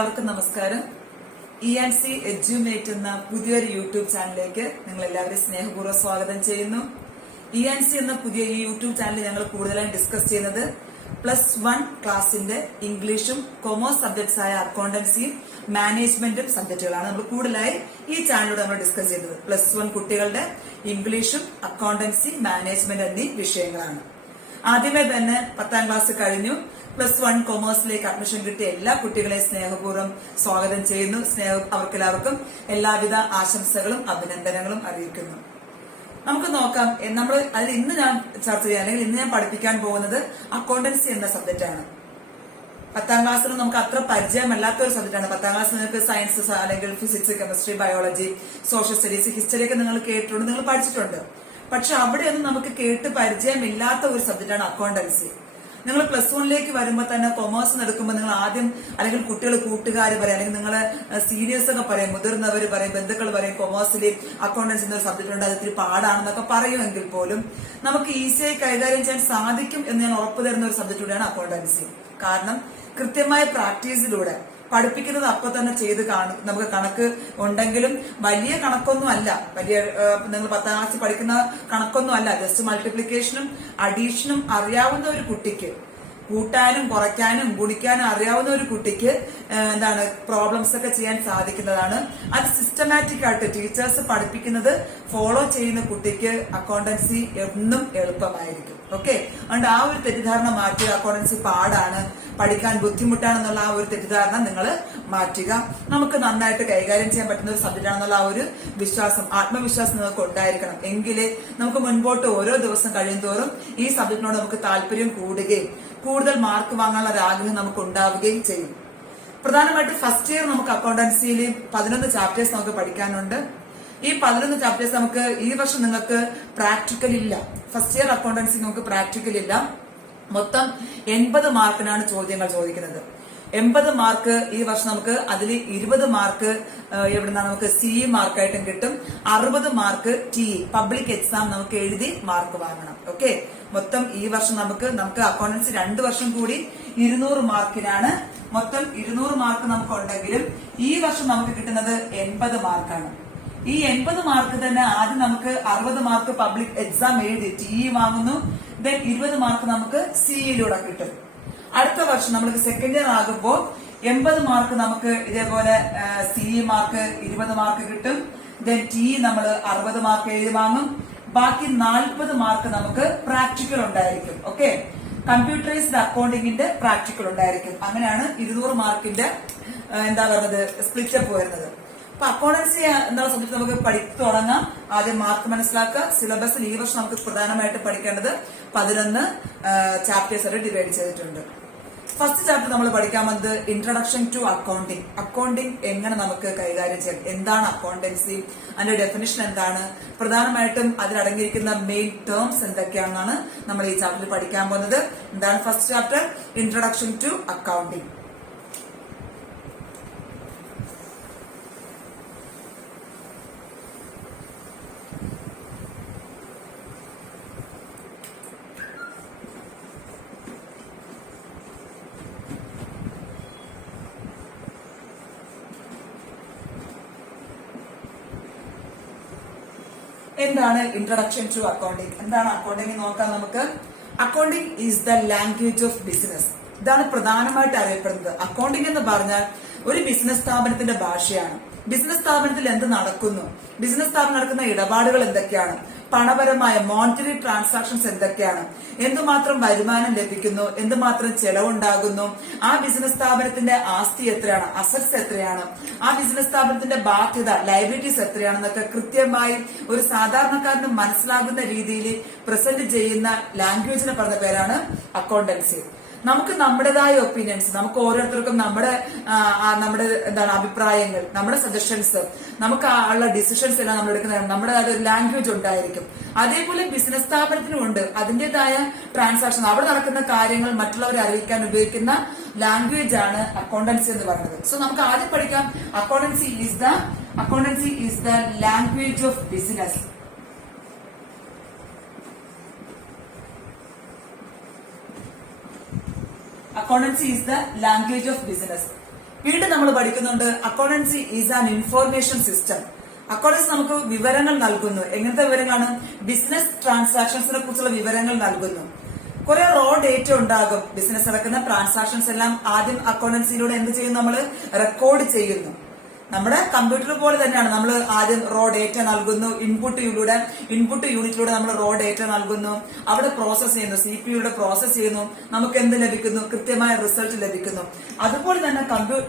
എല്ലാവർക്കും നമസ്കാരം. ENC Edumate എന്ന പുതിയൊരു യൂട്യൂബ് ചാനലിലേക്ക് നിങ്ങൾ എല്ലാവരും സ്നേഹപൂർവ്വം സ്വാഗതം ചെയ്യുന്നു. ENC എന്ന പുതിയ ഈ യൂട്യൂബ് ചാനൽ ഞങ്ങൾ കൂടുതലായി ഡിസ്കസ് ചെയ്യുന്നത് +1 ക്ലാസിന്റെ ഇംഗ്ലീഷും കൊമേഴ്സ് സബ്ജക്ട്സ് ആയ അക്കൗണ്ടൻസിയും മാനേജ്മെന്റും സബ്ജക്റ്റുകളാണ് നമ്മൾ കൂടുതലായി ഈ ചാനലിലൂടെ നമ്മൾ ഡിസ്കസ് ചെയ്തത്. +1 കുട്ടികളുടെ ഇംഗ്ലീഷും അക്കൗണ്ടൻസി മാനേജ്മെന്റ് എന്നീ വിഷയങ്ങളാണ്. ആദ്യമേ തന്നെ 10ാം ക്ലാസ് കഴിഞ്ഞു. +1 കൊമേഴ്സിലേക്ക് അഡ്മിഷൻ കിട്ടിയ എല്ലാ കുട്ടികളെയും സ്നേഹപൂർവ്വം സ്വാഗതം ചെയ്യുന്നു. അവർക്കെല്ലാവർക്കും എല്ലാവിധ ആശംസകളും അഭിനന്ദനങ്ങളും അറിയിക്കുന്നു. നമുക്ക് നോക്കാം. നമ്മൾ അതിൽ ഇന്ന് ഞാൻ ചർച്ച ചെയ്യാൻ അല്ലെങ്കിൽ ഇന്ന് ഞാൻ പഠിപ്പിക്കാൻ പോകുന്നത് അക്കൗണ്ടൻസി എന്ന സബ്ജക്റ്റ് ആണ്. 10ാം ക്ലാസ്സിൽ നമുക്ക് അത്ര പരിചയമല്ലാത്ത ഒരു സബ്ജക്റ്റ് ആണ്. 10ാം ക്ലാസ്സിൽ നിങ്ങൾക്ക് സയൻസ് അല്ലെങ്കിൽ physics, chemistry, biology, social studies, history ഒക്കെ നിങ്ങൾ കേട്ടിട്ടുണ്ട്, നിങ്ങൾ പഠിച്ചിട്ടുണ്ട്. പക്ഷെ അവിടെയൊന്നും നമുക്ക് കേട്ട് പരിചയമില്ലാത്ത ഒരു സബ്ജക്റ്റാണ് അക്കൗണ്ടൻസി. നിങ്ങൾ +1ലേക്ക് വരുമ്പോൾ തന്നെ കൊമേഴ്സ് എടുക്കുമ്പോൾ നിങ്ങൾ ആദ്യം അല്ലെങ്കിൽ കുട്ടികൾ കൂട്ടുകാർ പറയും, അല്ലെങ്കിൽ നിങ്ങളെ സീനിയേഴ്സ് ഒക്കെ പറയും, മുതിർന്നവർ പറയും, ബന്ധുക്കൾ പറയും, കൊമേഴ്സിൽ അക്കൗണ്ടൻസി എന്നൊരു സബ്ജക്ട് ഉണ്ട്, അത് ഇത്തിരി പാടാണെന്നൊക്കെ പറയുമെങ്കിൽ പോലും നമുക്ക് ഈസിയായി കൈകാര്യം ചെയ്യാൻ സാധിക്കും എന്ന് ഞാൻ ഉറപ്പു തരുന്ന ഒരു സബ്ജക്ട് കൂടെയാണ് അക്കൗണ്ടൻസി. കാരണം കൃത്യമായ പ്രാക്ടീസിലൂടെ പഠിപ്പിക്കുന്നത് അപ്പൊ തന്നെ ചെയ്ത് നമുക്ക് കണക്ക് ഉണ്ടെങ്കിലും വലിയ കണക്കൊന്നും അല്ല, വലിയ നിങ്ങൾ 10ാം ക്ലാസ്സിൽ പഠിക്കുന്ന കണക്കൊന്നും അല്ല. ജസ്റ്റ് മൾട്ടിപ്ലിക്കേഷനും അഡീഷനും അറിയാവുന്ന ഒരു കുട്ടിക്ക്, കൂട്ടാനും കുറയ്ക്കാനും ഗുണിക്കാനും അറിയാവുന്ന ഒരു കുട്ടിക്ക് പ്രോബ്ലംസ് ഒക്കെ ചെയ്യാൻ സാധിക്കുന്നതാണ്. അത് സിസ്റ്റമാറ്റിക് ആയിട്ട് ടീച്ചേഴ്സ് പഠിപ്പിക്കുന്നത് ഫോളോ ചെയ്യുന്ന കുട്ടിക്ക് അക്കൗണ്ടൻസി എന്നും എളുപ്പമായിരിക്കും. ഓക്കെ, അതുകൊണ്ട് ആ ഒരു തെറ്റിദ്ധാരണ മാറ്റുക. അക്കൗണ്ടൻസി പാടാണ്, പഠിക്കാൻ ബുദ്ധിമുട്ടാണെന്നുള്ള ആ ഒരു തെറ്റിദ്ധാരണ നിങ്ങൾ മാറ്റുക. നമുക്ക് നന്നായിട്ട് കൈകാര്യം ചെയ്യാൻ പറ്റുന്ന ഒരു സബ്ജക്റ്റ് ആണെന്നുള്ള ആ ഒരു വിശ്വാസം, ആത്മവിശ്വാസം നിങ്ങൾക്ക് ഉണ്ടായിരിക്കണം. എങ്കിലേ നമുക്ക് മുൻപോട്ട് ഓരോ ദിവസം കഴിയുന്തോറും ഈ സബ്ജക്റ്റിനോട് നമുക്ക് താല്പര്യം കൂടുകയും കൂടുതൽ മാർക്ക് വാങ്ങാനുള്ള ഒരു ആഗ്രഹം നമുക്ക് ഉണ്ടാവുകയും ചെയ്യും. പ്രധാനമായിട്ട് ഫസ്റ്റ് ഇയർ നമുക്ക് അക്കൗണ്ടൻസിയിൽ 11 ചാപ്റ്റേഴ്സ് നമുക്ക് പഠിക്കാനുണ്ട്. ഈ 11 ചാപ്റ്റേഴ്സ് നമുക്ക് ഈ വർഷം നിങ്ങൾക്ക് പ്രാക്ടിക്കൽ ഇല്ല. ഫസ്റ്റ് ഇയർ അക്കൗണ്ടൻസി നമുക്ക് പ്രാക്ടിക്കൽ ഇല്ല. മൊത്തം 80 മാർക്കിനാണ് ചോദ്യങ്ങൾ ചോദിക്കുന്നത്. 80 മാർക്ക് ഈ വർഷം നമുക്ക് അതിൽ 20 മാർക്ക് എവിടുന്ന നമുക്ക് CE മാർക്കായിട്ടും കിട്ടും. 60 മാർക്ക് TE പബ്ലിക് എക്സാം നമുക്ക് എഴുതി മാർക്ക് വാങ്ങണം. ഓക്കെ, മൊത്തം ഈ വർഷം നമുക്ക് അക്കൗണ്ടൻസി 2 വർഷം കൂടി 200 മാർക്കിനാണ്. മൊത്തം 200 മാർക്ക് നമുക്ക് ഉണ്ടെങ്കിലും ഈ വർഷം നമുക്ക് കിട്ടുന്നത് 80 മാർക്കാണ്. ഈ 80 മാർക്ക് തന്നെ ആദ്യം നമുക്ക് 60 മാർക്ക് പബ്ലിക് എക്സാം എഴുതി TE വാങ്ങുന്നു. ദെൻ 20 മാർക്ക് നമുക്ക് CEയിലൂടെ കിട്ടും. അടുത്ത വർഷം നമ്മൾക്ക് സെക്കൻഡ് ഇയർ ആകുമ്പോൾ 80 മാർക്ക് നമുക്ക് ഇതേപോലെ CE മാർക്ക് 20 മാർക്ക് കിട്ടും. ദെൻ TE നമ്മൾ 60 മാർക്ക് എഴുതി വാങ്ങും. ബാക്കി 40 മാർക്ക് നമുക്ക് പ്രാക്ടിക്കൽ ഉണ്ടായിരിക്കും. ഓക്കെ, കമ്പ്യൂട്ടറൈസ്ഡ് അക്കൗണ്ടിങ്ങിന്റെ പ്രാക്ടിക്കൽ ഉണ്ടായിരിക്കും. അങ്ങനെയാണ് 200 മാർക്കിന്റെ സ്പ്ലിറ്റപ്പ് വരുന്നത്. അപ്പൊ അക്കൗണ്ടൻസി എന്നുള്ള സബ്ജക്ട് നമുക്ക് പഠിച്ചു തുടങ്ങാം. ആദ്യം മാർക്ക് മനസ്സിലാക്കുക. സിലബസിൽ ഈ വർഷം നമുക്ക് പ്രധാനമായിട്ട് പഠിക്കേണ്ടത് 11 ചാപ്റ്റേഴ്സ് ആയിട്ട് ഡിവൈഡ് ചെയ്തിട്ടുണ്ട്. ഫസ്റ്റ് ചാപ്റ്റർ നമ്മൾ പഠിക്കാൻ വന്നത് ഇൻട്രൊഡക്ഷൻ ടു അക്കൗണ്ടിങ്. അക്കൗണ്ടിങ് എങ്ങനെ നമുക്ക് കൈകാര്യം ചെയ്യാം, എന്താണ് അക്കൗണ്ടൻസി, അതിന്റെ ഡെഫിനിഷൻ എന്താണ്, പ്രധാനമായിട്ടും അതിലടങ്ങിയിരിക്കുന്ന മെയിൻ ടേംസ് എന്തൊക്കെയാണെന്നാണ് നമ്മൾ ഈ ചാപ്റ്ററിൽ പഠിക്കാൻ പോകുന്നത്. എന്താണ് first chapter? Introduction to accounting. എന്താണ് ഇൻട്രൊഡക്ഷൻ ടു അക്കൗണ്ടിങ്? എന്താണ് അക്കൗണ്ടിങ് നോക്കാം നമുക്ക്. Accounting is the language of business. ഇതാണ് പ്രധാനമായിട്ട് അറിയപ്പെടുന്നത്. അക്കൗണ്ടിങ് എന്ന് പറഞ്ഞാൽ ഒരു ബിസിനസ് സ്ഥാപനത്തിന്റെ ഭാഷയാണ്. ബിസിനസ് സ്ഥാപനത്തിൽ എന്ത് നടക്കുന്നു, ബിസിനസ് സ്ഥാപനം നടക്കുന്ന ഇടപാടുകൾ എന്തൊക്കെയാണ്, പണപരമായ മോണിറ്ററി ട്രാൻസാക്ഷൻസ് എന്തൊക്കെയാണ്, എന്തുമാത്രം വരുമാനം ലഭിക്കുന്നു, എന്തുമാത്രം ചെലവുണ്ടാകുന്നു, ആ ബിസിനസ് സ്ഥാപനത്തിന്റെ ആസ്തി എത്രയാണ്, അസറ്റ്സ് എത്രയാണ്, ആ ബിസിനസ് സ്ഥാപനത്തിന്റെ ബാധ്യത ലയബിലിറ്റീസ് എത്രയാണെന്നൊക്കെ കൃത്യമായി ഒരു സാധാരണക്കാരന് മനസ്സിലാകുന്ന രീതിയിൽ പ്രസന്റ് ചെയ്യുന്ന ലാംഗ്വേജിനെ പറഞ്ഞ പേരാണ് അക്കൗണ്ടൻസി. നമുക്ക് നമ്മുടേതായ ഒപ്പീനിയൻസ്, നമുക്ക് ഓരോരുത്തർക്കും നമ്മുടെ അഭിപ്രായങ്ങൾ, നമ്മുടെ സജഷൻസ്, നമുക്ക് ഉള്ള ഡിസിഷൻസ് എല്ലാം നമ്മൾ എടുക്കുന്ന നമ്മുടേതായ ഒരു ലാംഗ്വേജ് ഉണ്ടായിരിക്കും. അതേപോലെ ബിസിനസ് സ്ഥാപനത്തിനും ഉണ്ട് അതിന്റേതായ ട്രാൻസാക്ഷൻ, അവിടെ നടക്കുന്ന കാര്യങ്ങൾ മറ്റുള്ളവരെ അറിയിക്കാൻ ഉപയോഗിക്കുന്ന ലാംഗ്വേജ് ആണ് അക്കൗണ്ടൻസി എന്ന് പറയുന്നത്. സോ നമുക്ക് ആദ്യം പഠിക്കാം. Accountancy is the language of business. Accountancy is the language of business. വീണ്ടും നമ്മൾ പഠിക്കുന്നുണ്ട് accountancy is an information system. Accountancy നമുക്ക് വിവരങ്ങൾ നൽകുന്നു. എങ്ങനത്തെ വിവരങ്ങളാണ്? ബിസിനസ് ട്രാൻസാക്ഷൻസിനെ കുറിച്ചുള്ള വിവരങ്ങൾ നൽകുന്നു. കുറെ റോ ഡേറ്റ ഉണ്ടാകും. ബിസിനസ് നടക്കുന്ന ട്രാൻസാക്ഷൻസ് എല്ലാം ആദ്യം അക്കൗണ്ടൻസിയിലൂടെ എന്ത് ചെയ്യുന്നു? നമ്മൾ റെക്കോർഡ് ചെയ്യുന്നു. നമ്മുടെ കമ്പ്യൂട്ടർ പോലെ തന്നെയാണ്. നമ്മൾ ആദ്യം റോ ഡേറ്റ നൽകുന്നു. ഇൻപുട്ട് യൂണിറ്റിലൂടെ നമ്മൾ റോ ഡേറ്റ നൽകുന്നു. അവിടെ പ്രോസസ് ചെയ്യുന്നു. CPU പ്രോസസ് ചെയ്യുന്നു. നമുക്ക് എന്ത് ലഭിക്കുന്നു? കൃത്യമായ റിസൾട്ട് ലഭിക്കുന്നു. അതുപോലെ തന്നെ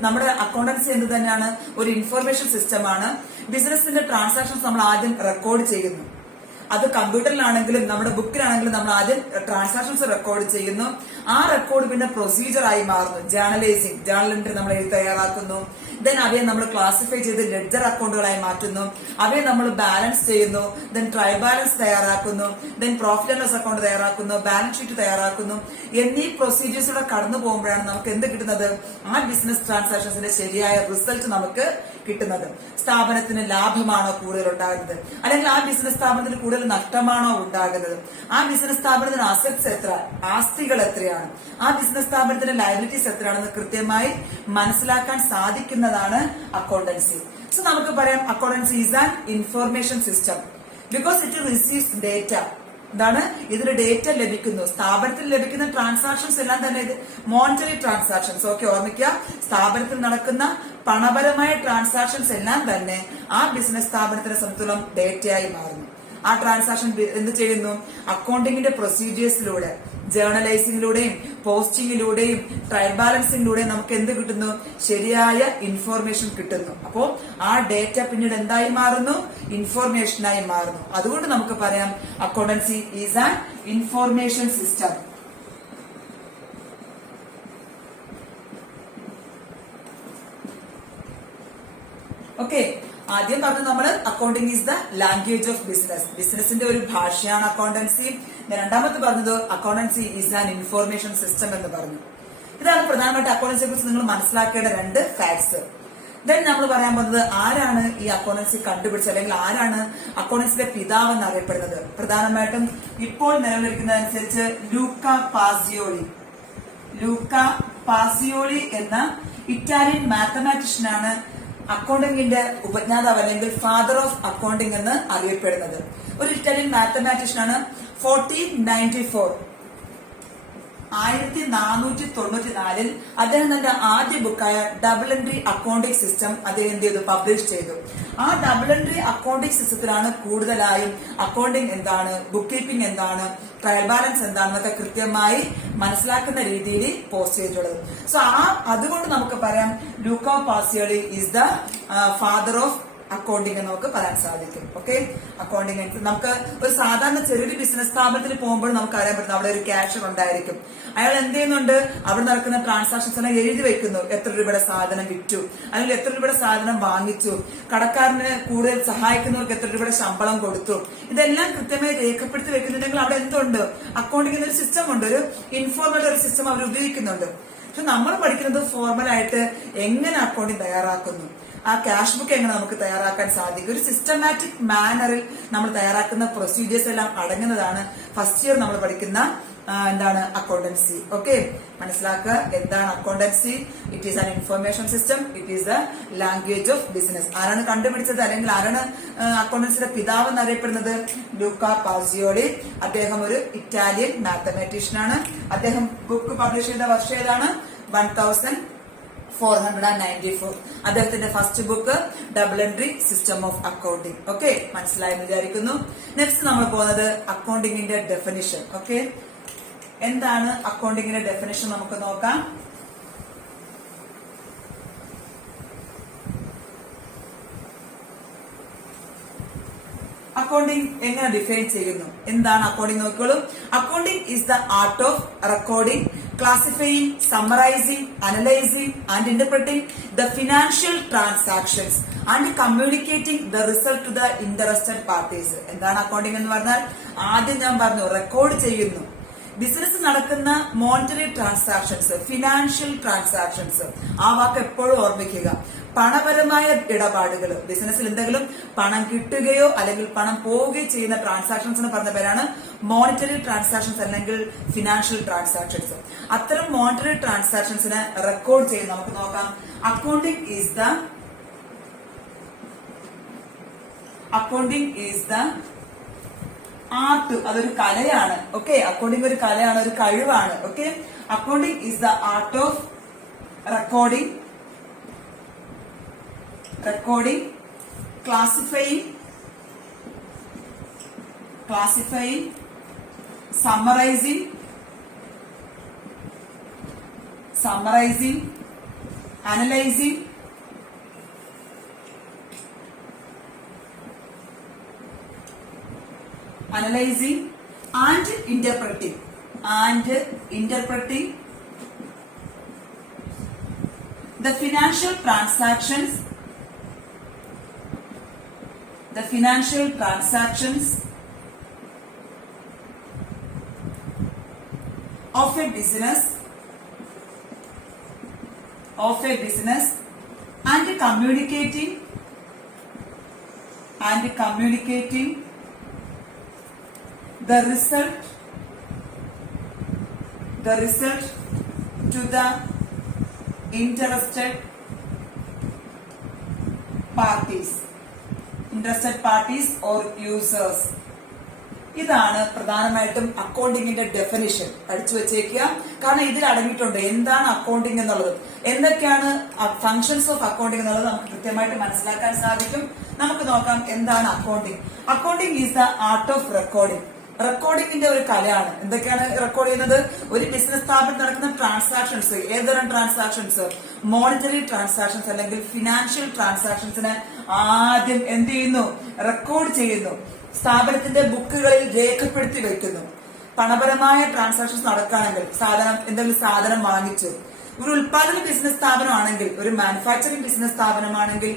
നമ്മുടെ അക്കൗണ്ടൻസി എന്ത് തന്നെയാണ്? ഒരു ഇൻഫർമേഷൻ സിസ്റ്റമാണ്. ബിസിനസിന്റെ ട്രാൻസാക്ഷൻസ് നമ്മൾ ആദ്യം റെക്കോർഡ് ചെയ്യുന്നു. അത് കമ്പ്യൂട്ടറിലാണെങ്കിലും നമ്മുടെ ബുക്കിലാണെങ്കിലും നമ്മൾ ആദ്യം ട്രാൻസാക്ഷൻസ് റെക്കോർഡ് ചെയ്യുന്നു. ആ റെക്കോർഡ് പിന്നെ പ്രൊസീജിയർ ആയി മാറുന്നു. ജേണൽ എൻട്രി നമ്മൾ തയ്യാറാക്കുന്നു. ദെൻ അവയെ നമ്മൾ ക്ലാസിഫൈ ചെയ്ത് ലെഡ്ജർ അക്കൗണ്ടുകളായി മാറ്റുന്നു. അവയെ നമ്മൾ ബാലൻസ് ചെയ്യുന്നു. ദെൻ ട്രയൽ ബാലൻസ് തയ്യാറാക്കുന്നു. Then profit and loss account തയ്യാറാക്കുന്നു. ബാലൻസ് ഷീറ്റ് തയ്യാറാക്കുന്നു. എന്നീ പ്രൊസീജിയേഴ്സിലൂടെ കടന്നു പോകുമ്പോഴാണ് നമുക്ക് എന്ത് കിട്ടുന്നത്? ആ ബിസിനസ് ട്രാൻസാക്ഷൻസിന്റെ ശരിയായ റിസൾട്ട് നമുക്ക് കിട്ടുന്നത്. സ്ഥാപനത്തിന് ലാഭമാണോ കൂടുതൽ ഉണ്ടാകുന്നത്, അല്ലെങ്കിൽ ആ ബിസിനസ് സ്ഥാപനത്തിന് കൂടുതൽ നഷ്ടമാണോ ഉണ്ടാകുന്നത്, ആ ബിസിനസ് സ്ഥാപനത്തിന് അസറ്റ്സ് എത്ര, ആസ്തികൾ എത്രയാണ്, ആ ബിസിനസ് സ്ഥാപനത്തിന്റെ ലയബിലിറ്റീസ് എത്രയാണെന്ന് കൃത്യമായി മനസ്സിലാക്കാൻ സാധിക്കുന്നതാണ് അക്കൗണ്ടൻസി. സോ നമുക്ക് പറയാം accountancy is an information system because it receives data. എന്താണ്? ഇതിന് ഡേറ്റ ലഭിക്കുന്നു. സ്ഥാപനത്തിൽ ലഭിക്കുന്ന ട്രാൻസാക്ഷൻസ് എല്ലാം തന്നെ ഇത് മോണിറ്ററി ട്രാൻസാക്ഷൻസ്. ഓക്കെ, ഓർമ്മിക്കുക. സ്ഥാപനത്തിൽ നടക്കുന്ന പണപരമായ ട്രാൻസാക്ഷൻസ് എല്ലാം തന്നെ ആ ബിസിനസ് സ്ഥാപനത്തിനെ സംബന്ധിച്ചിടത്തോളം ഡേറ്റയായി മാറുന്നു. ആ ട്രാൻസാക്ഷൻ എന്ത് ചെയ്യുന്നു? അക്കൗണ്ടിങ്ങിന്റെ പ്രൊസീജിയേഴ്സിലൂടെ, ജേർണലൈസിംഗിലൂടെയും പോസ്റ്റിംഗിലൂടെയും ട്രയൽ ബാലൻസിംഗിലൂടെയും നമുക്ക് എന്ത് കിട്ടുന്നു? ശരിയായ ഇൻഫോർമേഷൻ കിട്ടുന്നു. അപ്പോ ആ ഡേറ്റ പിന്നീട് എന്തായി മാറുന്നു? ഇൻഫോർമേഷനായി മാറുന്നു. അതുകൊണ്ട് നമുക്ക് പറയാം accountancy is an information system. Okay, ആദ്യം പറഞ്ഞു നമ്മൾ accounting is the language of business. ബിസിനസിന്റെ ഒരു ഭാഷയാണ് അക്കൗണ്ടൻസി. രണ്ടാമത്തെ പറഞ്ഞത് accountancy is an information system എന്ന് പറഞ്ഞു. ഇതാണ് പ്രധാനമായിട്ട് അക്കൗണ്ടൻസിയെ കുറിച്ച് നിങ്ങൾ മനസ്സിലാക്കേണ്ട രണ്ട് ഫാക്ട്സ്. ദെൻ നമ്മൾ പറയാൻ പോകുന്നത് ആരാണ് ഈ അക്കൗണ്ടൻസി കണ്ടുപിടിച്ചത്, അല്ലെങ്കിൽ ആരാണ് അക്കൗണ്ടൻസിന്റെ പിതാവ് എന്നറിയപ്പെടുന്നത്. പ്രധാനമായിട്ടും ഇപ്പോൾ നിലനിൽക്കുന്നതനുസരിച്ച് ലൂക്ക പാസിയോളി എന്ന ഇറ്റാലിയൻ മാത്തമാറ്റീഷ്യനാണ് അക്കൗണ്ടിങ്ങിന്റെ ഉപജ്ഞാതാവ് അല്ലെങ്കിൽ ഫാദർ ഓഫ് അക്കൗണ്ടിംഗ് എന്ന് അറിയപ്പെടുന്നത്. ഒരു ഇറ്റാലിയൻ മാത്തമാറ്റീഷ്യനാണ്. 1494 അദ്ദേഹം തന്റെ ആദ്യ ബുക്കായ ഡബിൾ എൻട്രി അക്കൗണ്ടിംഗ് സിസ്റ്റം അദ്ദേഹം എന്ത് ചെയ്തു? പബ്ലിഷ് ചെയ്തു. ആ ഡബിൾ എൻട്രി അക്കൗണ്ടിംഗ് സിസ്റ്റത്തിലാണ് കൂടുതലായും അക്കൗണ്ടിംഗ് എന്താണ്, ബുക്ക് കീപ്പിംഗ് എന്താണ്, ട്രയൽ ബാലൻസ് എന്താണെന്നൊക്കെ കൃത്യമായി മനസ്സിലാക്കുന്ന രീതിയിൽ പോസ്റ്റ് ചെയ്തിട്ടുള്ളത്. സോ അതുകൊണ്ട് നമുക്ക് പറയാം Luca Pacioli is the father of accounting എന്ന് നമുക്ക് പറയാൻ സാധിക്കും. ഓക്കെ, അക്കൗണ്ടിംഗ് നമുക്ക് ഒരു സാധാരണ ചെറിയൊരു ബിസിനസ് സ്ഥാപനത്തിൽ പോകുമ്പോൾ നമുക്ക് അറിയാൻ പറ്റും അവിടെ ഒരു ക്യാഷ്യർ ഉണ്ടായിരിക്കും. അയാൾ എന്ത് ചെയ്യുന്നുണ്ട്? അവിടെ നടക്കുന്ന ട്രാൻസാക്ഷൻസ് എല്ലാം എഴുതി വെക്കുന്നു. എത്ര രൂപയുടെ സാധനം വിറ്റു, അല്ലെങ്കിൽ എത്ര രൂപയുടെ സാധനം വാങ്ങിച്ചു, കടക്കാരന് കൂടുതൽ സഹായിക്കുന്നവർക്ക് എത്ര രൂപയുടെ ശമ്പളം കൊടുത്തു, ഇതെല്ലാം കൃത്യമായി രേഖപ്പെടുത്തി വെക്കുന്നുണ്ടെങ്കിൽ അവിടെ എന്തുണ്ട്? അക്കൗണ്ടിംഗ് ഒരു സിസ്റ്റം ഉണ്ട്, ഒരു ഇൻഫോർമൽ ഒരു സിസ്റ്റം അവർ ഉപയോഗിക്കുന്നുണ്ട്. പക്ഷെ നമ്മൾ പഠിക്കുന്നത് ഫോർമലായിട്ട് എങ്ങനെ അക്കൗണ്ടിംഗ് തയ്യാറാക്കുന്നു, ആ ക്യാഷ് ബുക്ക് എങ്ങനെ നമുക്ക് തയ്യാറാക്കാൻ സാധിക്കും, ഒരു സിസ്റ്റമാറ്റിക് മാനറിൽ നമ്മൾ തയ്യാറാക്കുന്ന പ്രൊസീജിയേഴ്സ് എല്ലാം അടങ്ങുന്നതാണ് ഫസ്റ്റ് ഇയർ നമ്മൾ പഠിക്കുന്ന എന്താണ് അക്കൗണ്ടൻസി. ഓക്കെ, മനസ്സിലാക്കുക എന്താണ് accountancy. It is an information system. It is the language of business. ആരാണ് കണ്ടുപിടിച്ചത്, അല്ലെങ്കിൽ ആരാണ് അക്കൗണ്ടൻസിയുടെ പിതാവ് എന്നറിയപ്പെടുന്നത്? ലൂക്ക പാസിയോളി. അദ്ദേഹം ഒരു ഇറ്റാലിയൻ മാത്തമാറ്റീഷ്യനാണ്. അദ്ദേഹം ബുക്ക് പബ്ലിഷ് ചെയ്ത വർഷം ഏതാണ്? 1494. അദ്ദേഹത്തിന്റെ first book double entry system of accounting. Okay, മനസ്സിലായെന്ന് വിചാരിക്കുന്നു. നെക്സ്റ്റ് നമ്മൾ പോകുന്നത് അക്കൗണ്ടിങ്ങിന്റെ ഡെഫിനിഷൻ. ഓക്കെ, എന്താണ് അക്കൗണ്ടിങ്ങിന്റെ ഡെഫിനിഷൻ നമുക്ക് നോക്കാം. അക്കൗണ്ടിംഗ് എങ്ങനെ ഡിഫൈൻ ചെയ്യുന്നു, എന്താണ് അക്കൗണ്ടിംഗ് നോക്കിയോളൂ. Accounting is the art of recording, classifying, summarizing, analyzing and interpreting the financial transactions and communicating the result to the interested parties. എന്താണ് അക്കൗണ്ടിംഗ് എന്ന് പറഞ്ഞാൽ? ആദ്യം ഞാൻ പറഞ്ഞു, റെക്കോർഡ് ചെയ്യുന്നു. ബിസിനസ് നടക്കുന്ന മോണിറ്ററി ട്രാൻസാക്ഷൻസ്, ഫിനാൻഷ്യൽ ട്രാൻസാക്ഷൻസ്, ആ വാക്ക് എപ്പോഴും ഓർമ്മിക്കുക. പണപരമായ ഇടപാടുകൾ, ബിസിനസ്സിൽ എന്തെങ്കിലും പണം കിട്ടുകയോ അല്ലെങ്കിൽ പണം പോവുകയോ ചെയ്യുന്ന ട്രാൻസാക്ഷൻസ് എന്ന് പറഞ്ഞ പേരാണ് മോണിറ്ററി ട്രാൻസാക്ഷൻസ് അല്ലെങ്കിൽ ഫിനാൻഷ്യൽ ട്രാൻസാക്ഷൻസ്. അത്തരം മോണിറ്ററി ട്രാൻസാക്ഷൻസിനെ റെക്കോർഡ് ചെയ്യുന്ന നമുക്ക് നോക്കാം. Accounting is the art. അതൊരു കലയാണ്. ഓക്കെ, അക്കൗണ്ടിംഗ് ഒരു കലയാണ്, ഒരു കഴിവാണ്. Okay, accounting is the art of recording, classifying, summarizing, analyzing, and interpreting the financial transactions of a business and communicating the result to the interested parties or users. ഇതാണ് പ്രധാനമായിട്ടും അക്കൗണ്ടിങ്ങിന്റെ definition. പഠിച്ചു വെച്ചേക്കുക. കാരണം ഇതിൽ അടങ്ങിയിട്ടുണ്ട് എന്താണ് അക്കൗണ്ടിങ് എന്നുള്ളത്, എന്തൊക്കെയാണ് ഫങ്ഷൻസ് ഓഫ് അക്കൗണ്ടിങ് എന്നുള്ളത് നമുക്ക് കൃത്യമായിട്ട് മനസ്സിലാക്കാൻ സാധിക്കും. നമുക്ക് നോക്കാം എന്താണ് accounting. Accounting is the art of recording. റെക്കോർഡിംഗിന്റെ ഒരു കലയാണ്. എന്തൊക്കെയാണ് റെക്കോർഡ് ചെയ്യുന്നത്? ഒരു ബിസിനസ് സ്ഥാപനത്തിൽ നടക്കുന്ന ട്രാൻസാക്ഷൻസ്, ഏതുതരം ട്രാൻസാക്ഷൻസ്? മോണിറ്ററി ട്രാൻസാക്ഷൻസ് അല്ലെങ്കിൽ ഫിനാൻഷ്യൽ ട്രാൻസാക്ഷൻസിനെ ആദ്യം എന്ത് ചെയ്യുന്നു? റെക്കോർഡ് ചെയ്യുന്നു. സ്ഥാപനത്തിന്റെ ബുക്കുകളിൽ രേഖപ്പെടുത്തി വെക്കുന്നു. പണപരമായ ട്രാൻസാക്ഷൻസ് നടക്കുകയാണെങ്കിൽ എന്തെങ്കിലും സാധനം വാങ്ങിച്ചു, ഒരു ഉൽപാദന ബിസിനസ് സ്ഥാപനമാണെങ്കിൽ, ഒരു മാനുഫാക്ചറിംഗ് ബിസിനസ് സ്ഥാപനമാണെങ്കിൽ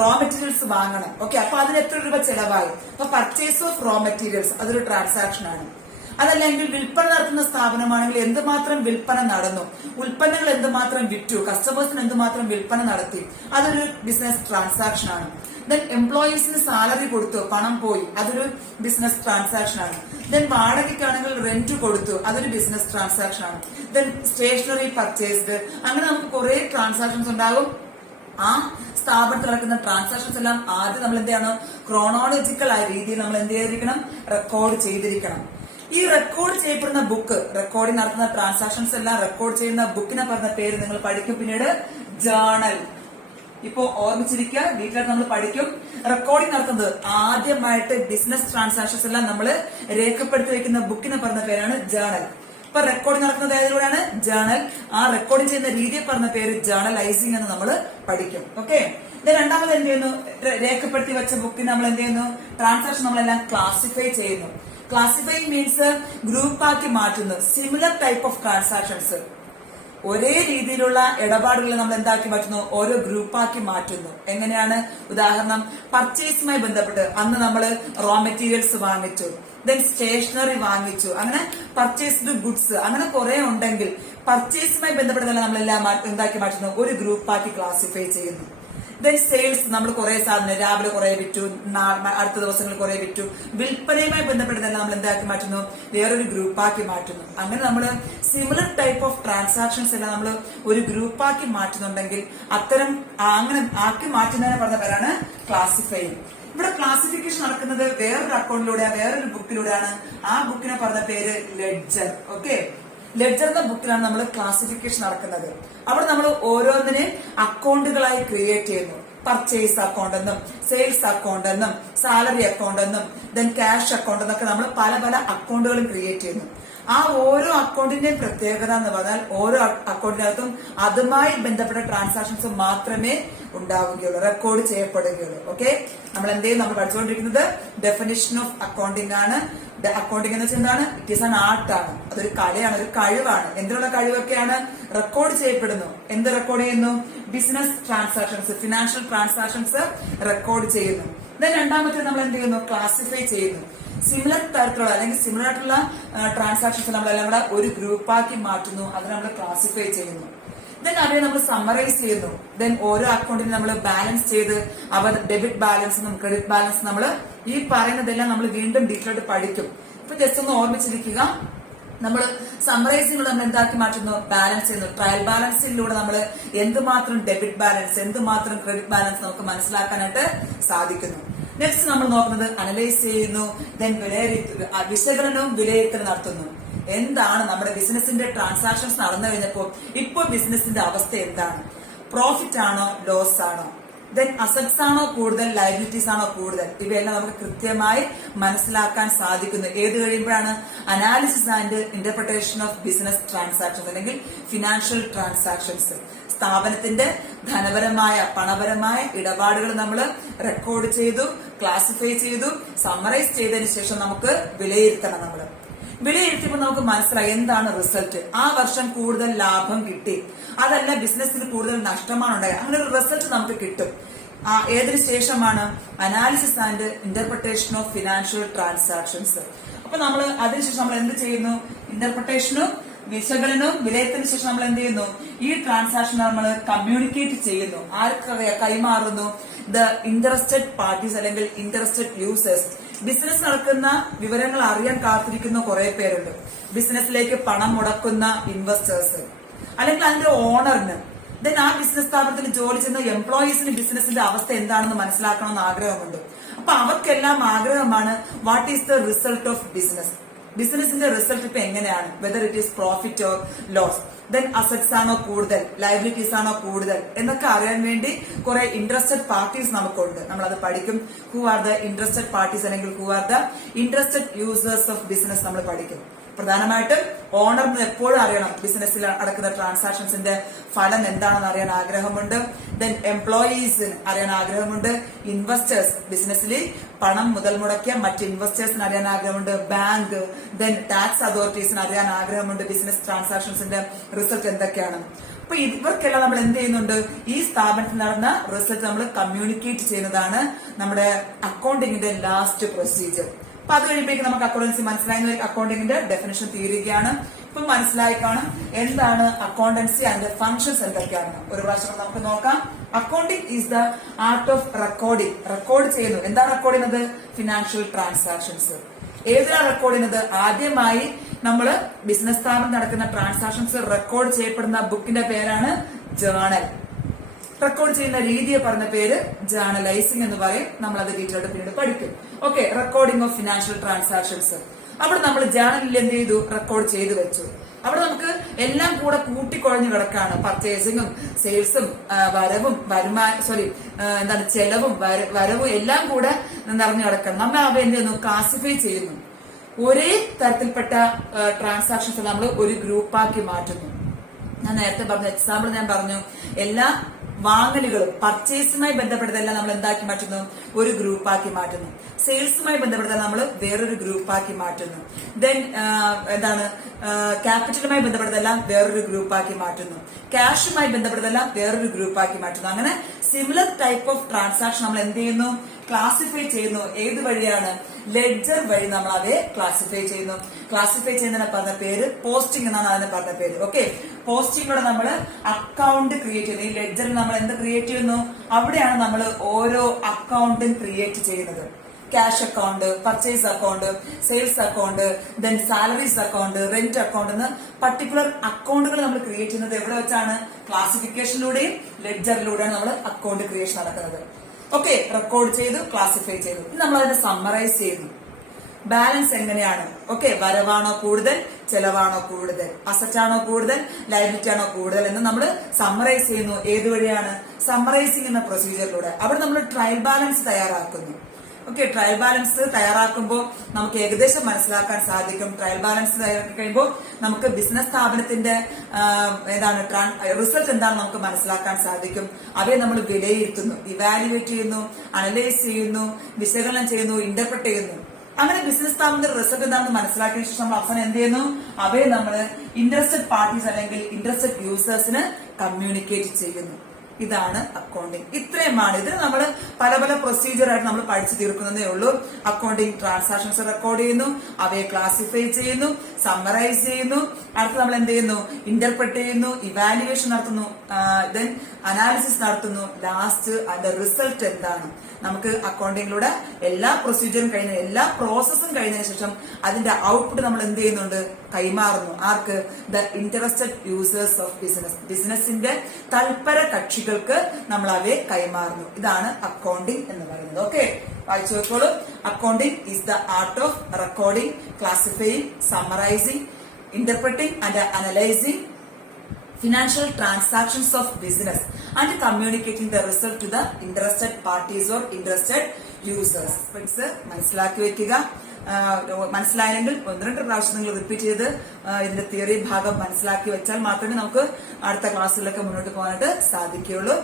റോ മെറ്റീരിയൽസ് വാങ്ങണം. ഓക്കെ, അപ്പൊ അതിന് എത്ര രൂപ ചെലവായി? അപ്പൊ പർച്ചേസ് ഓഫ് റോ മെറ്റീരിയൽസ് അതൊരു ട്രാൻസാക്ഷൻ ആണ്. അതല്ലെങ്കിൽ വിൽപ്പന നടത്തുന്ന സ്ഥാപനമാണെങ്കിൽ എന്തുമാത്രം വിൽപ്പന നടന്നു, ഉൽപ്പന്നങ്ങൾ എന്തുമാത്രം വിറ്റു, കസ്റ്റമേഴ്സിന് എന്തുമാത്രം വിൽപ്പന നടത്തി, അതൊരു ബിസിനസ് ട്രാൻസാക്ഷൻ ആണ്. ദെൻ എംപ്ലോയീസിന് സാലറി കൊടുത്തു, പണം പോയി, അതൊരു ബിസിനസ് ട്രാൻസാക്ഷൻ ആണ്. ദെൻ വാടകയ്ക്കാണെങ്കിൽ റെന്റ് കൊടുത്തു, അതൊരു ബിസിനസ് ട്രാൻസാക്ഷൻ ആണ്. ദെൻ സ്റ്റേഷനറി പർച്ചേസ്ഡ്, അങ്ങനെ നമുക്ക് കുറെ ട്രാൻസാക്ഷൻസ് ഉണ്ടാകും. ആ സ്ഥാപനത്തിൽ നടക്കുന്ന ട്രാൻസാക്ഷൻസ് എല്ലാം ആദ്യം നമ്മൾ എന്ത് ചെയ്യണം? ക്രോണോളജിക്കൽ ആയ രീതിയിൽ നമ്മൾ എന്ത് ചെയ്തിരിക്കണം? റെക്കോർഡ് ചെയ്തിരിക്കണം. ഈ റെക്കോർഡ് ചെയ്യപ്പെടുന്ന ബുക്ക്, റെക്കോർഡിംഗ് നടത്തുന്ന ട്രാൻസാക്ഷൻസ് എല്ലാം റെക്കോർഡ് ചെയ്യുന്ന ബുക്കിനെ പറഞ്ഞ പേര് നിങ്ങൾ പഠിക്കും പിന്നീട്. ജേണൽ. ഇപ്പോ ഓർമ്മിച്ചിരിക്കുക, ഡീറ്റെയിൽ നമ്മൾ പഠിക്കും. റെക്കോർഡിംഗ് നടത്തുന്നത് ആദ്യമായിട്ട് ബിസിനസ് ട്രാൻസാക്ഷൻസ് എല്ലാം നമ്മൾ രേഖപ്പെടുത്തി വെക്കുന്ന ബുക്കിനെ പറഞ്ഞ പേരാണ് ജേണൽ. ഇപ്പൊ റെക്കോർഡിംഗ് നടക്കുന്നത് ഏതിലൂടെയാണ്? ജേണൽ. ആ റെക്കോർഡിംഗ് ചെയ്യുന്ന രീതിയെ പറഞ്ഞ പേര് ജേണലൈസിംഗ് എന്ന് നമ്മൾ പഠിക്കും. ഓക്കെ, രണ്ടാമത് എന്ത് ചെയ്യുന്നു? രേഖപ്പെടുത്തി വെച്ച ബുക്കിന് നമ്മൾ എന്ത് ചെയ്യുന്നു? ട്രാൻസാക്ഷൻ നമ്മളെല്ലാം ക്ലാസിഫൈ ചെയ്യുന്നു. ക്ലാസിഫൈങ് മീൻസ് ഗ്രൂപ്പാക്കി മാറ്റുന്നു. സിമിലർ ടൈപ്പ് ഓഫ് ട്രാൻസാക്ഷൻസ്, ഒരേ രീതിയിലുള്ള ഇടപാടുകൾ നമ്മൾ എന്താക്കി മാറ്റുന്നു? ഓരോ ഗ്രൂപ്പാക്കി മാറ്റുന്നു. എങ്ങനെയാണ്? ഉദാഹരണം, പർച്ചേസുമായി ബന്ധപ്പെട്ട് അന്ന് നമ്മൾ റോ മെറ്റീരിയൽസ് വാങ്ങിച്ചു, ദെൻ സ്റ്റേഷനറി വാങ്ങിച്ചു, അങ്ങനെ പർച്ചേസ്ഡ് ഗുഡ്സ്, അങ്ങനെ കുറെ ഉണ്ടെങ്കിൽ പർച്ചേസുമായി ബന്ധപ്പെട്ടതെല്ലാം നമ്മളെല്ലാം എന്താക്കി മാറ്റുന്നു? ഒരു ഗ്രൂപ്പാക്കി ക്ലാസിഫൈ ചെയ്യുന്നു. ദെൻ സെയിൽസ്, നമ്മൾ കുറെ സാധനം രാവിലെ കുറെ വിറ്റു, അടുത്ത ദിവസങ്ങളിൽ കുറെ വിറ്റു. വിൽപ്പനയുമായി ബന്ധപ്പെട്ടതെല്ലാം നമ്മൾ എന്താക്കി മാറ്റുന്നു? വേറൊരു ഗ്രൂപ്പാക്കി മാറ്റുന്നു. അങ്ങനെ നമ്മൾ സിമിലർ ടൈപ്പ് ഓഫ് ട്രാൻസാക്ഷൻസ് എല്ലാം നമ്മൾ ഒരു ഗ്രൂപ്പാക്കി മാറ്റുന്നുണ്ടെങ്കിൽ അത്തരം അങ്ങനെ ആക്കി മാറ്റുന്നതിനെ പറഞ്ഞ പേരാണ് ക്ലാസിഫൈങ്. ഇവിടെ ക്ലാസിഫിക്കേഷൻ നടക്കുന്നത് വേറൊരു അക്കൗണ്ടിലൂടെയാണ്, വേറൊരു ബുക്കിലൂടെയാണ്. ആ ബുക്കിനെ പറഞ്ഞ പേര് ലെഡ്ജർ. ഓക്കെ, ലെഡ്ജർ എന്ന ബുക്കിലാണ് നമ്മൾ ക്ലാസിഫിക്കേഷൻ നടക്കുന്നത്. അവിടെ നമ്മൾ ഓരോന്നിനെ അക്കൗണ്ടുകളായി ക്രിയേറ്റ് ചെയ്യുന്നു. പർച്ചേസ് അക്കൗണ്ട് എന്നും, സെയിൽസ് അക്കൗണ്ട് എന്നും, സാലറി അക്കൗണ്ട് എന്നും, ദെൻ ക്യാഷ് അക്കൗണ്ട് എന്നൊക്കെ നമ്മൾ പല പല അക്കൗണ്ടുകളും ക്രിയേറ്റ് ചെയ്യുന്നു. ആ ഓരോ അക്കൗണ്ടിന്റെയും പ്രത്യേകത എന്ന് പറഞ്ഞാൽ ഓരോ അക്കൗണ്ടിനകത്തും അതുമായി ബന്ധപ്പെട്ട ട്രാൻസാക്ഷൻസ് മാത്രമേ ഉണ്ടാവുകയുള്ളൂ, റെക്കോർഡ് ചെയ്യപ്പെടുകയുള്ളൂ. ഓക്കെ, നമ്മൾ എന്ത് ചെയ്യും? നമ്മൾ പഠിച്ചുകൊണ്ടിരിക്കുന്നത് ഡെഫിനിഷൻ ഓഫ് അക്കൗണ്ടിംഗ് ആണ്. അക്കൗണ്ടിംഗ് എന്ന് വെച്ചാൽ എന്താണ്? ഇറ്റ് ഈസ് ആൻ ആർട്ടാണ്, അതൊരു കലയാണ്, ഒരു കഴിവാണ്. എന്തിനുള്ള കഴിവൊക്കെയാണ്? റെക്കോർഡ് ചെയ്യപ്പെടുന്നു. എന്ത് റെക്കോർഡ് ചെയ്യുന്നു? Business transactions, financial transactions record ചെയ്യുന്നു. രണ്ടാമത്തെ നമ്മൾ എന്ത് ചെയ്യുന്നു? ക്ലാസിഫൈ ചെയ്യുന്നു. സിമിലർ തരത്തിലുള്ള അല്ലെങ്കിൽ സിമിലർ ആയിട്ടുള്ള ട്രാൻസാക്ഷൻസ് നമ്മളെല്ലാം കൂടെ ഒരു ഗ്രൂപ്പാക്കി മാറ്റുന്നു, അത് നമ്മൾ ക്ലാസിഫൈ ചെയ്യുന്നു. ദെൻ അവയെ നമ്മൾ സമ്മറൈസ് ചെയ്യുന്നു. ദെൻ ഓരോ അക്കൗണ്ടിനും നമ്മൾ ബാലൻസ് ചെയ്ത് അവർ ഡെബിറ്റ് ബാലൻസും ക്രെഡിറ്റ് ബാലൻസും നമ്മൾ ഈ പറയുന്നതെല്ലാം നമ്മൾ വീണ്ടും ഡീറ്റെയിൽ ആയിട്ട് പഠിക്കും. ഇപ്പൊ ജസ്റ്റ് ഒന്ന് ഓർമ്മിച്ചിരിക്കുക, നമ്മൾ സമ്മറൈസിംഗ് നമ്മൾ എന്താക്കി മാറ്റുന്നു, ബാലൻസ് ചെയ്യുന്നു. ട്രയൽ ബാലൻസിലൂടെ നമ്മൾ എന്തുമാത്രം ഡെബിറ്റ് ബാലൻസ് എന്തുമാത്രം ക്രെഡിറ്റ് ബാലൻസ് നമുക്ക് മനസ്സിലാക്കാനായിട്ട് സാധിക്കുന്നു. നെക്സ്റ്റ് നമ്മൾ നോക്കുന്നത് അനലൈസ് ചെയ്യുന്നു, ദെൻ വിശകലനവും വിലയിരുത്തലും നടത്തുന്നു. എന്താണ് നമ്മുടെ ബിസിനസിന്റെ ട്രാൻസാക്ഷൻസ് നടന്നു കഴിഞ്ഞപ്പോൾ ഇപ്പോൾ ബിസിനസിന്റെ അവസ്ഥ എന്താണ്, പ്രോഫിറ്റ് ആണോ ലോസ് ആണോ, ദെൻ അസറ്റ്സ് ആണോ കൂടുതൽ ലയബിലിറ്റീസ് ആണോ കൂടുതൽ, ഇവയെല്ലാം നമുക്ക് കൃത്യമായി മനസ്സിലാക്കാൻ സാധിക്കുന്നു. ഏത് കഴിയുമ്പോഴാണ് analysis and interpretation of business transactions അല്ലെങ്കിൽ ഫിനാൻഷ്യൽ ട്രാൻസാക്ഷൻസ്. സ്ഥാപനത്തിന്റെ ധനപരമായ പണപരമായ ഇടപാടുകൾ നമ്മൾ റെക്കോർഡ് ചെയ്തു, ക്ലാസിഫൈ ചെയ്തു, സമ്മറൈസ് ചെയ്തതിനു ശേഷം നമുക്ക് വിലയിരുത്തണം. നമ്മൾ വിലയിരുത്തിയപ്പോൾ നമുക്ക് മനസ്സിലായി എന്താണ് റിസൾട്ട്. ആ വർഷം കൂടുതൽ ലാഭം കിട്ടി, അതല്ല ബിസിനസ്സിന് കൂടുതൽ നഷ്ടമാണ് ഉണ്ടായത്, അങ്ങനെ ഒരു റിസൾട്ട് നമുക്ക് കിട്ടും. ഏതിനു ശേഷമാണ് analysis and interpretation of financial transactions. അപ്പൊ നമ്മൾ അതിനുശേഷം നമ്മൾ എന്ത് ചെയ്യുന്നു, ഇന്റർപ്രിട്ടേഷനും വിശകലനവും വിലയിരുത്തലിന് ശേഷം നമ്മൾ എന്ത് ചെയ്യുന്നു, ഈ ട്രാൻസാക്ഷൻ നമ്മൾ കമ്മ്യൂണിക്കേറ്റ് ചെയ്യുന്നു. ആർക്ക് കൈമാറുന്നു, ദ ഇൻട്രസ്റ്റഡ് പാർട്ടീസ് അല്ലെങ്കിൽ ഇൻട്രസ്റ്റഡ് യൂസേഴ്സ്. ബിസിനസ് നടക്കുന്ന വിവരങ്ങൾ അറിയാൻ കാത്തിരിക്കുന്ന കുറെ പേരുണ്ട്. ബിസിനസ്സിലേക്ക് പണം മുടക്കുന്ന ഇൻവെസ്റ്റേഴ്സ്, അല്ലെങ്കിൽ അതിന്റെ ഓണറിന്, ദെൻ ആ ബിസിനസ് സ്ഥാപനത്തിൽ ജോലി ചെയ്യുന്ന എംപ്ലോയീസിന് ബിസിനസിന്റെ അവസ്ഥ എന്താണെന്ന് മനസ്സിലാക്കണമെന്ന് ആഗ്രഹമുണ്ട്. അപ്പൊ അവർക്കെല്ലാം ആഗ്രഹമാണ് what is the result of business. ബിസിനസിന്റെ റിസൾട്ട് ഇപ്പൊ എങ്ങനെയാണ്, whether it is profit or loss, then assets ആണോ കൂടുതൽ ലയബിലിറ്റീസ് ആണോ കൂടുതൽ എന്നൊക്കെ അറിയാൻ വേണ്ടി കുറെ ഇൻട്രസ്റ്റഡ് പാർട്ടീസ് നമുക്കുണ്ട്. നമ്മൾ അത് പഠിക്കും. Who are the interested parties അല്ലെങ്കിൽ who are the interested users of business നമ്മൾ പഠിക്കും. പ്രധാനമായിട്ടും ഓണറിന് എപ്പോഴും അറിയണം ബിസിനസ്സിൽ നടക്കുന്ന ട്രാൻസാക്ഷൻസിന്റെ ഫലം എന്താണെന്ന് അറിയാൻ ആഗ്രഹമുണ്ട്. ദെൻ എംപ്ലോയീസിന് അറിയാൻ ആഗ്രഹമുണ്ട്. ഇൻവെസ്റ്റേഴ്സ്, ബിസിനസ്സിൽ പണം മുതൽ മുടക്കിയ മറ്റ് ഇൻവെസ്റ്റേഴ്സിന് അറിയാൻ ആഗ്രഹമുണ്ട്. ബാങ്ക്, ദെൻ ടാക്സ് അതോറിറ്റീസിന് അറിയാൻ ആഗ്രഹമുണ്ട് ബിസിനസ് ട്രാൻസാക്ഷൻസിന്റെ റിസൾട്ട് എന്തൊക്കെയാണ്. അപ്പൊ ഇവർക്കെല്ലാം നമ്മൾ എന്ത് ചെയ്യുന്നുണ്ട്, ഈ സ്ഥാപനത്തിൽ നടന്ന റിസൾട്ട് നമ്മൾ കമ്മ്യൂണിക്കേറ്റ് ചെയ്യുന്നതാണ് നമ്മുടെ അക്കൗണ്ടിങ്ങിന്റെ ലാസ്റ്റ് പ്രൊസീജിയർ. അപ്പൊ അത് കഴിയുമ്പോഴേക്കും നമുക്ക് അക്കൗണ്ടൻസി മനസ്സിലായി. അക്കൗണ്ടിങ്ങിന്റെ ഡെഫിനേഷൻ തീരുകയാണ്. ഇപ്പൊ മനസ്സിലായി കാണും എന്താണ് അക്കൗണ്ടൻസി ആൻഡ് ഫങ്ഷൻസ് എന്തൊക്കെയാണെന്ന്. ഒരു പ്രാവശ്യം നമുക്ക് നോക്കാം. Accounting is the art of recording. Record ചെയ്യുന്നു. എന്താണ് റെക്കോർഡ് ചെയ്യുന്നത്, ഫിനാൻഷ്യൽ ട്രാൻസാക്ഷൻസ്. ഏതിനാണ് റെക്കോർഡ് ചെയ്യുന്നത്, ആദ്യമായി നമ്മൾ ബിസിനസ് സ്ഥാപനം നടക്കുന്ന ട്രാൻസാക്ഷൻസ് റെക്കോർഡ് ചെയ്യപ്പെടുന്ന ബുക്കിന്റെ പേരാണ് ജേണൽ. റെക്കോർഡ് ചെയ്യുന്ന രീതിയെ പറഞ്ഞ പേര് ജേർണലൈസിംഗ് എന്ന് പറയും. നമ്മൾ അത് ഡീറ്റെയിൽ പിന്നീട് പഠിക്കും. Okay, recording of financial transactions. അവിടെ നമ്മൾ ജേർണലിൽ എന്ത് ചെയ്തു, റെക്കോർഡ് ചെയ്തു വെച്ചു. അവിടെ നമുക്ക് എല്ലാം കൂടെ കൂട്ടിക്കുഴഞ്ഞു കിടക്കാണ്. പർച്ചേസിങ്ങും സെയിൽസും വരവും ചെലവും വരവും എല്ലാം കൂടെ നിറഞ്ഞു കിടക്കണം. നമ്മൾ അവ എന്ത് ചെയ്യുന്നു, ക്ലാസിഫൈ ചെയ്യുന്നു. ഒരേ തരത്തിൽപ്പെട്ട ട്രാൻസാക്ഷൻസ് നമ്മൾ ഒരു ഗ്രൂപ്പാക്കി മാറ്റുന്നു. ഞാൻ നേരത്തെ പറഞ്ഞ എക്സാമ്പിൾ ഞാൻ പറഞ്ഞു, എല്ലാ വാങ്ങലുകളും പർച്ചേസുമായി ബന്ധപ്പെട്ടതെല്ലാം നമ്മൾ എന്താക്കി മാറ്റുന്നു, ഒരു ഗ്രൂപ്പാക്കി മാറ്റുന്നു. സെയിൽസുമായി ബന്ധപ്പെട്ടതെല്ലാം നമ്മൾ വേറൊരു ഗ്രൂപ്പാക്കി മാറ്റുന്നു. ദെൻ ക്യാപിറ്റലുമായി ബന്ധപ്പെട്ടതെല്ലാം വേറൊരു ഗ്രൂപ്പാക്കി മാറ്റുന്നു. ക്യാഷുമായി ബന്ധപ്പെട്ടതെല്ലാം വേറൊരു ഗ്രൂപ്പാക്കി മാറ്റുന്നു. അങ്ങനെ സിമിലർ ടൈപ്പ് ഓഫ് ട്രാൻസാക്ഷൻ നമ്മൾ എന്ത് ചെയ്യുന്നു, ക്ലാസിഫൈ ചെയ്യുന്നു. ഏത് വഴിയാണ്, ലെഡ്ജർ വഴി നമ്മൾ അവയെ ക്ലാസിഫൈ ചെയ്യുന്നു. ക്ലാസിഫൈ ചെയ്യുന്നതിനെ പറഞ്ഞ പേര് പോസ്റ്റിംഗ് എന്നാണ് അതിനെ പറഞ്ഞ പേര്. ഓക്കെ, പോസ്റ്റിംഗിലൂടെ നമ്മൾ അക്കൗണ്ട് ക്രിയേറ്റ് ചെയ്യുന്നു. ഈ ലെഡ്ജറിൽ നമ്മൾ എന്ത് ക്രിയേറ്റ് ചെയ്യുന്നു, അവിടെയാണ് നമ്മൾ ഓരോ അക്കൗണ്ടും ക്രിയേറ്റ് ചെയ്യുന്നത്. Cash account, purchase account, sales account, then salaries account, rent account എന്ന് പർട്ടിക്കുലർ അക്കൗണ്ടുകൾ നമ്മൾ ക്രിയേറ്റ് ചെയ്യുന്നത് എവിടെ വെച്ചാണ്, ക്ലാസിഫിക്കേഷനിലൂടെയും ലെഡ്ജറിലൂടെയാണ് നമ്മൾ അക്കൗണ്ട് ക്രിയേഷൻ നടക്കുന്നത്. ഓക്കെ, റെക്കോർഡ് ചെയ്തു, ക്ലാസിഫൈ ചെയ്തു. നമ്മൾ അതിനെ സമ്മറൈസ് ചെയ്യുന്നു. ബാലൻസ് എങ്ങനെയാണ്, ഓക്കെ, വരവാണോ കൂടുതൽ, ചെലവാണോ കൂടുതൽ, അസറ്റ് ആണോ കൂടുതൽ, ലയബിലിറ്റി ആണോ കൂടുതൽ എന്ന് നമ്മൾ സമ്മറൈസ് ചെയ്യുന്നു. ഏത് വഴിയാണ്, സമ്മറൈസിംഗ് എന്ന പ്രൊസീജിയറിലൂടെ. അവിടെ നമ്മൾ ട്രയൽ ബാലൻസ് തയ്യാറാക്കുന്നു. ഓക്കെ, ട്രയൽ ബാലൻസ് തയ്യാറാക്കുമ്പോൾ നമുക്ക് ഏകദേശം മനസ്സിലാക്കാൻ സാധിക്കും. ട്രയൽ ബാലൻസ് തയ്യാറാക്കി കഴിയുമ്പോൾ നമുക്ക് ബിസിനസ് സ്ഥാപനത്തിന്റെ റിസൾട്ട് എന്താണെന്ന് നമുക്ക് മനസ്സിലാക്കാൻ സാധിക്കും. അവയെ നമ്മൾ വിലയിരുത്തുന്നു, ഇവാലുവേറ്റ് ചെയ്യുന്നു, അനലൈസ് ചെയ്യുന്നു, വിശകലനം ചെയ്യുന്നു, ഇന്റർപ്രറ്റ് ചെയ്യുന്നു. അങ്ങനെ ബിസിനസ് സ്ഥാപനത്തിന്റെ റിസൾട്ട് എന്താണെന്ന് മനസ്സിലാക്കിയ ശേഷം നമ്മൾ അവസാനം എന്ത് ചെയ്യുന്നു, അവയെ നമ്മൾ ഇൻട്രസ്റ്റഡ് പാർട്ടീസ് അല്ലെങ്കിൽ ഇൻട്രസ്റ്റഡ് യൂസേഴ്സിന് കമ്മ്യൂണിക്കേറ്റ് ചെയ്യുന്നു. ഇതാണ് അക്കൗണ്ടിങ്. ഇത്രയുമാണ്. ഇതിന് നമ്മൾ പല പല പ്രൊസീജിയർ ആയിട്ട് നമ്മൾ പഠിച്ചു തീർക്കുന്നതേ ഉള്ളൂ. അക്കൗണ്ടിങ് ട്രാൻസാക്ഷൻസ് റെക്കോർഡ് ചെയ്യുന്നു, അവയെ ക്ലാസിഫൈ ചെയ്യുന്നു, സമ്മറൈസ് ചെയ്യുന്നു, അടുത്ത് നമ്മൾ എന്ത് ചെയ്യുന്നു, ഇന്റർപ്രറ്റ് ചെയ്യുന്നു, ഇവാലുവേഷൻ നടത്തുന്നു, ദെൻ അനാലിസിസ് നടത്തുന്നു, ലാസ്റ്റ് അതിന്റെ റിസൾട്ട് എന്താണ്. നമുക്ക് അക്കൗണ്ടിങ്ങിലൂടെ എല്ലാ പ്രൊസീജിയറും കഴിഞ്ഞ എല്ലാ പ്രോസസ്സും കഴിഞ്ഞതിന് ശേഷം അതിന്റെ ഔട്ട്പുട്ട് നമ്മൾ എന്ത് ചെയ്യുന്നുണ്ട്, കൈമാറുന്നു. ആർക്ക്? The interested users of business. ബിസിനസിന്റെ തൽപര കക്ഷികൾക്ക് നമ്മൾ അവയെ കൈമാറുന്നു. ഇതാണ് അക്കൗണ്ടിങ് എന്ന് പറയുന്നത്. ഓക്കെ, വായിച്ചു വെക്കോളൂ. Accounting is the art of recording, classifying, summarizing, interpreting and analyzing financial transactions of business and communicating the result to the interested parties or interested users. മനസ്സിലാക്കി വെക്കുക. മനസ്സിലായെങ്കിൽ 1-2 പ്രാവശ്യം നിങ്ങൾ റിപ്പീറ്റ് ചെയ്ത് ഇതിന്റെ തിയറി ഭാഗം മനസ്സിലാക്കി വെച്ചാൽ മാത്രമേ നമുക്ക് അടുത്ത ക്ലാസ്സിലൊക്കെ മുന്നോട്ട് പോകാനായിട്ട് സാധിക്കുകയുള്ളൂ.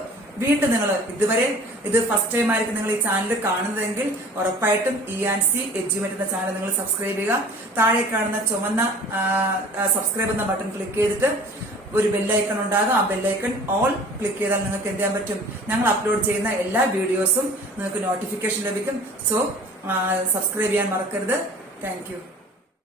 വീണ്ടും നിങ്ങൾ ഇതുവരെ ഇത് ഫസ്റ്റ് ടൈം ആയിരിക്കും നിങ്ങൾ ഈ ചാനൽ കാണുന്നതെങ്കിൽ ഉറപ്പായിട്ടും ENC എഡ്യൂമേറ്റ് എന്ന ചാനൽ നിങ്ങൾ സബ്സ്ക്രൈബ് ചെയ്യുക. താഴെ കാണുന്ന ചുവന്ന സബ്സ്ക്രൈബ് എന്ന ബട്ടൺ ക്ലിക്ക് ചെയ്തിട്ട് ഒരു ബെല്ലൈക്കൺ ഉണ്ടാകും. ആ ബെല്ലൈക്കൺ ഓൾ ക്ലിക്ക് ചെയ്താൽ നിങ്ങൾക്ക് എന്ത് ചെയ്യാൻ പറ്റും, ഞങ്ങൾ അപ്ലോഡ് ചെയ്യുന്ന എല്ലാ വീഡിയോസും നിങ്ങൾക്ക് നോട്ടിഫിക്കേഷൻ ലഭിക്കും. സോ സബ്സ്ക്രൈബ് ചെയ്യാൻ മറക്കരുത്. Thank you.